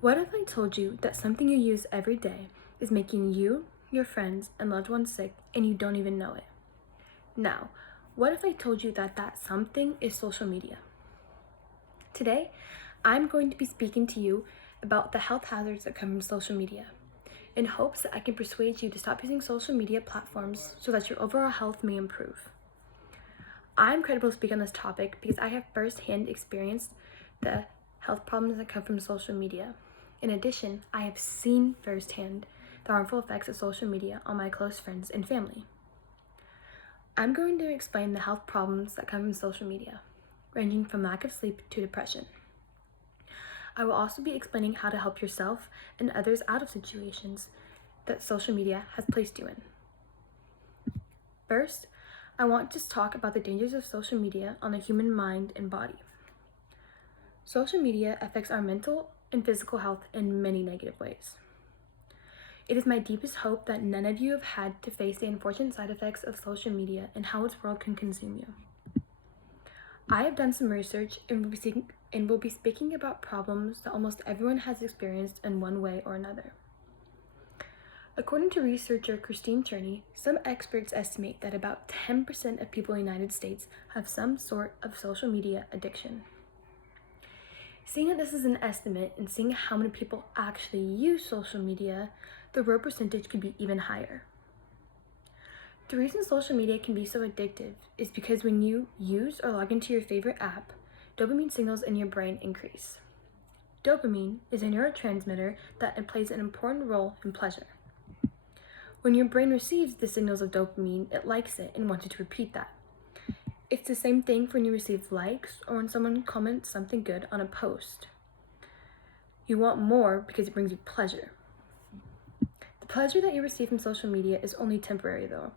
What if I told you that something you use every day is making you, your friends, and loved ones sick and you don't even know it? Now, what if I told you that that something is social media? Today, I'm going to be speaking to you about the health hazards that come from social media, in hopes that I can persuade you to stop using social media platforms so that your overall health may improve. I'm credible to speak on this topic because I have firsthand experienced the health problems that come from social media. In addition, I have seen firsthand the harmful effects of social media on my close friends and family. I'm going to explain the health problems that come from social media, ranging from lack of sleep to depression. I will also be explaining how to help yourself and others out of situations that social media has placed you in. First, I want to talk about the dangers of social media on the human mind and body. Social media affects our mental and physical health in many negative ways. It is my deepest hope that none of you have had to face the unfortunate side effects of social media and how its world can consume you. I have done some research and will be speaking about problems that almost everyone has experienced in one way or another. According to researcher Christine Cherney, some experts estimate that about 10% of people in the United States have some sort of social media addiction. Seeing that this is an estimate and seeing how many people actually use social media, the real percentage could be even higher. The reason social media can be so addictive is because when you use or log into your favorite app, dopamine signals in your brain increase. Dopamine is a neurotransmitter that plays an important role in pleasure. When your brain receives the signals of dopamine, it likes it and wants it to repeat that. It's the same thing when you receive likes or when someone comments something good on a post. You want more because it brings you pleasure. The pleasure that you receive from social media is only temporary though.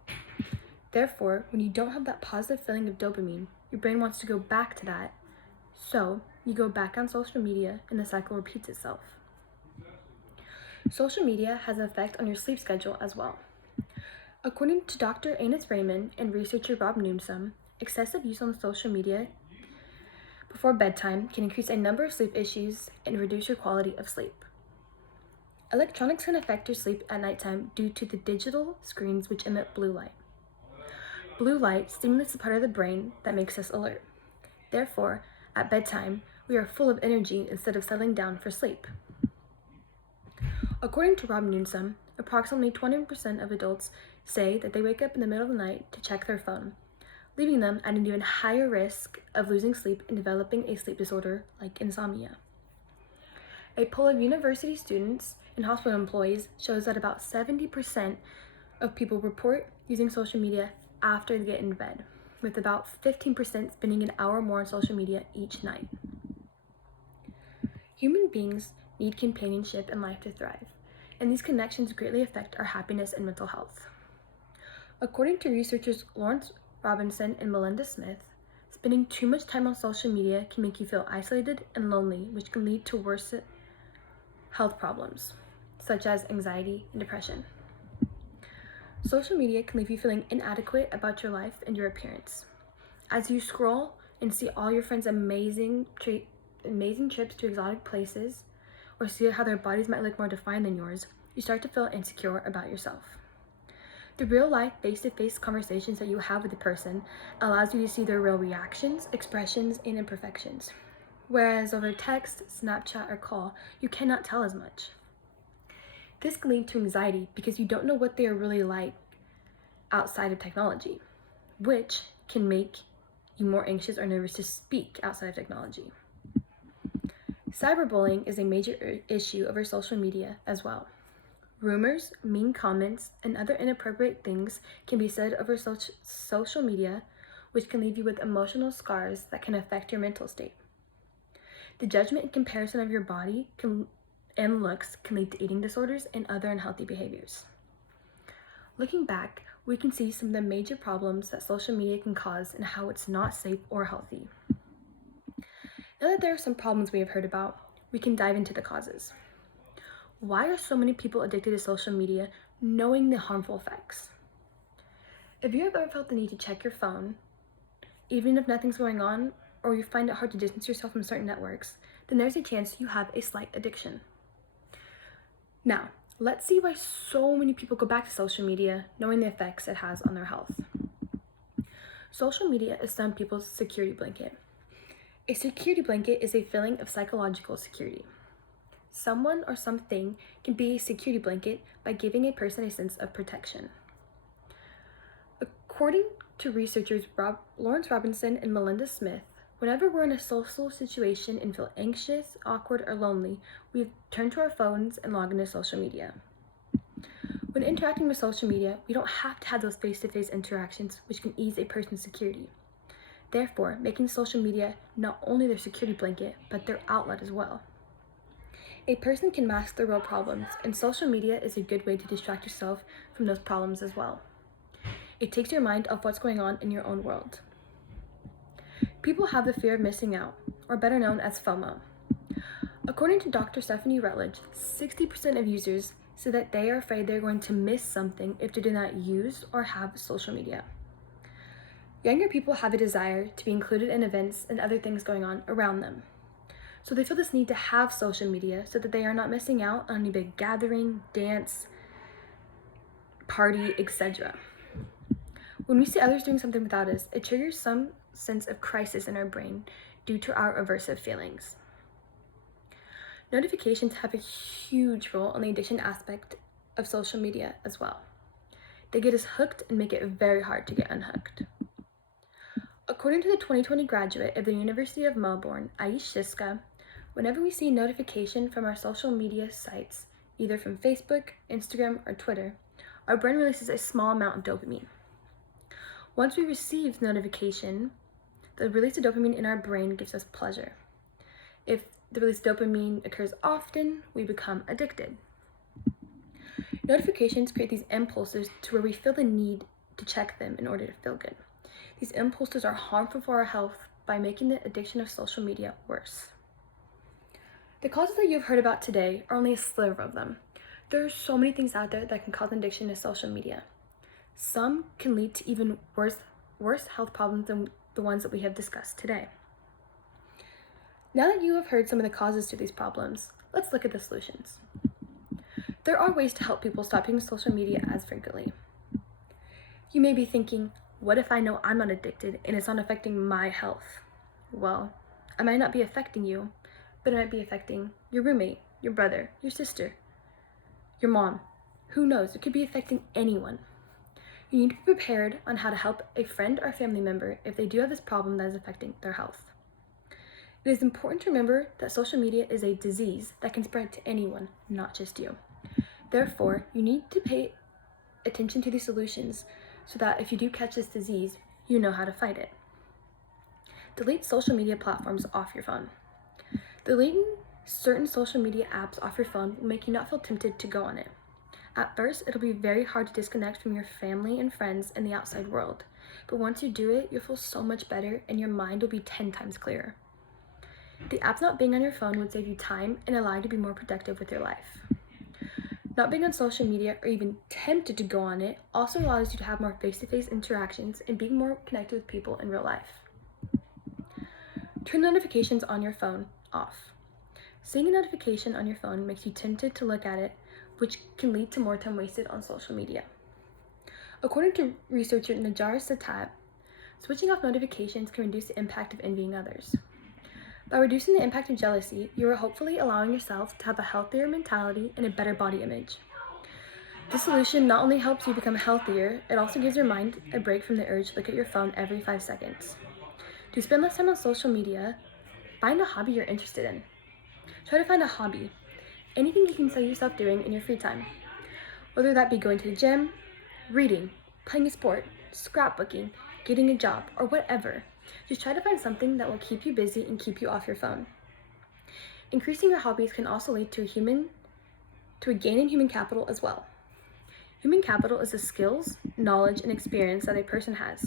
Therefore, when you don't have that positive feeling of dopamine, your brain wants to go back to that. So, you go back on social media and the cycle repeats itself. Social media has an effect on your sleep schedule as well. According to Dr. Annis Raymond and researcher Rob Newsom, excessive use on social media before bedtime can increase a number of sleep issues and reduce your quality of sleep. Electronics can affect your sleep at nighttime due to the digital screens which emit blue light. Blue light stimulates the part of the brain that makes us alert. Therefore, at bedtime, we are full of energy instead of settling down for sleep. According to Rob Newsom, approximately 20% of adults say that they wake up in the middle of the night to check their phone, leaving them at an even higher risk of losing sleep and developing a sleep disorder like insomnia. A poll of university students and hospital employees shows that about 70% of people report using social media after they get into bed, with about 15% spending an hour or more on social media each night. Human beings need companionship and life to thrive, and these connections greatly affect our happiness and mental health. According to researchers Lawrence Robinson and Melinda Smith, spending too much time on social media can make you feel isolated and lonely, which can lead to worse health problems, such as anxiety and depression. Social media can leave you feeling inadequate about your life and your appearance. As you scroll and see all your friends' amazing trips to exotic places, or see how their bodies might look more defined than yours, you start to feel insecure about yourself. The real-life, face-to-face conversations that you have with a person allows you to see their real reactions, expressions, and imperfections. Whereas over text, Snapchat, or call, you cannot tell as much. This can lead to anxiety because you don't know what they are really like outside of technology, which can make you more anxious or nervous to speak outside of technology. Cyberbullying is a major issue over social media as well. Rumors, mean comments, and other inappropriate things can be said over social media, which can leave you with emotional scars that can affect your mental state. The judgment and comparison of your body and looks can lead to eating disorders and other unhealthy behaviors. Looking back, we can see some of the major problems that social media can cause and how it's not safe or healthy. Now that there are some problems we have heard about, we can dive into the causes. Why are so many people addicted to social media knowing the harmful effects? If you have ever felt the need to check your phone, even if nothing's going on, or you find it hard to distance yourself from certain networks, then there's a chance you have a slight addiction. Now, let's see why so many people go back to social media knowing the effects it has on their health. Social media is some people's security blanket. A security blanket is a feeling of psychological security. Someone or something can be a security blanket by giving a person a sense of protection. According to researchers Lawrence Robinson and Melinda Smith, whenever we're in a social situation and feel anxious, awkward, or lonely, we turn to our phones and log into social media. When interacting with social media, we don't have to have those face-to-face interactions, which can ease a person's security. Therefore, making social media not only their security blanket, but their outlet as well. A person can mask their real problems, and social media is a good way to distract yourself from those problems as well. It takes your mind off what's going on in your own world. People have the fear of missing out, or better known as FOMO. According to Dr. Stephanie Rutledge, 60% of users say that they are afraid they're going to miss something if they do not use or have social media. Younger people have a desire to be included in events and other things going on around them. So they feel this need to have social media so that they are not missing out on any big gathering, dance, party, etc. When we see others doing something without us, it triggers some sense of crisis in our brain due to our aversive feelings. Notifications have a huge role on the addiction aspect of social media as well. They get us hooked and make it very hard to get unhooked. According to the 2020 graduate of the University of Melbourne, Aish Shiska, whenever we see a notification from our social media sites, either from Facebook, Instagram, or Twitter, our brain releases a small amount of dopamine. Once we receive the notification, the release of dopamine in our brain gives us pleasure. If the release of dopamine occurs often, we become addicted. Notifications create these impulses to where we feel the need to check them in order to feel good. These impulses are harmful for our health by making the addiction of social media worse. The causes that you've heard about today are only a sliver of them. There are so many things out there that can cause an addiction to social media. Some can lead to even worse health problems than the ones that we have discussed today. Now that you have heard some of the causes to these problems, let's look at the solutions. There are ways to help people stop using social media as frequently. You may be thinking, what if I know I'm not addicted and it's not affecting my health? Well, it might not be affecting you, but it might be affecting your roommate, your brother, your sister, your mom. Who knows? It could be affecting anyone. You need to be prepared on how to help a friend or family member if they do have this problem that is affecting their health. It is important to remember that social media is a disease that can spread to anyone, not just you. Therefore, you need to pay attention to these solutions so that if you do catch this disease, you know how to fight it. Delete social media platforms off your phone. Deleting certain social media apps off your phone will make you not feel tempted to go on it. At first, it'll be very hard to disconnect from your family and friends and the outside world. But once you do it, you'll feel so much better and your mind will be 10 times clearer. The apps not being on your phone would save you time and allow you to be more productive with your life. Not being on social media or even tempted to go on it also allows you to have more face-to-face interactions and be more connected with people in real life. Turn notifications on your phone off. Seeing a notification on your phone makes you tempted to look at it, which can lead to more time wasted on social media. According to researcher Najar Satat, switching off notifications can reduce the impact of envying others. By reducing the impact of jealousy, you are hopefully allowing yourself to have a healthier mentality and a better body image. This solution not only helps you become healthier, it also gives your mind a break from the urge to look at your phone every 5 seconds. To spend less time on social media, find a hobby you're interested in. Try to find a hobby, anything you can see yourself doing in your free time. Whether that be going to the gym, reading, playing a sport, scrapbooking, getting a job, or whatever. Just try to find something that will keep you busy and keep you off your phone. Increasing your hobbies can also lead to a gain in human capital as well. Human capital is the skills, knowledge, and experience that a person has.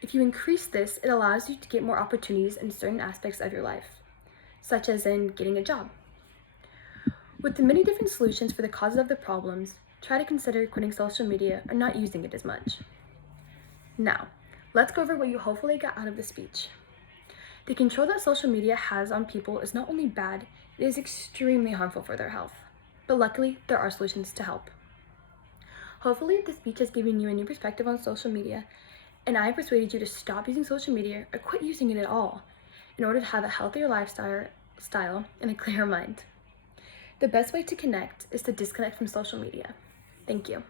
If you increase this, it allows you to get more opportunities in certain aspects of your life, such as in getting a job. With the many different solutions for the causes of the problems, try to consider quitting social media or not using it as much. Now, let's go over what you hopefully got out of the speech. The control that social media has on people is not only bad, it is extremely harmful for their health. but luckily there are solutions to help. Hopefully this speech has given you a new perspective on social media, and I have persuaded you to stop using social media or quit using it at all in order to have a healthier lifestyle and a clearer mind. The best way to connect is to disconnect from social media. Thank you.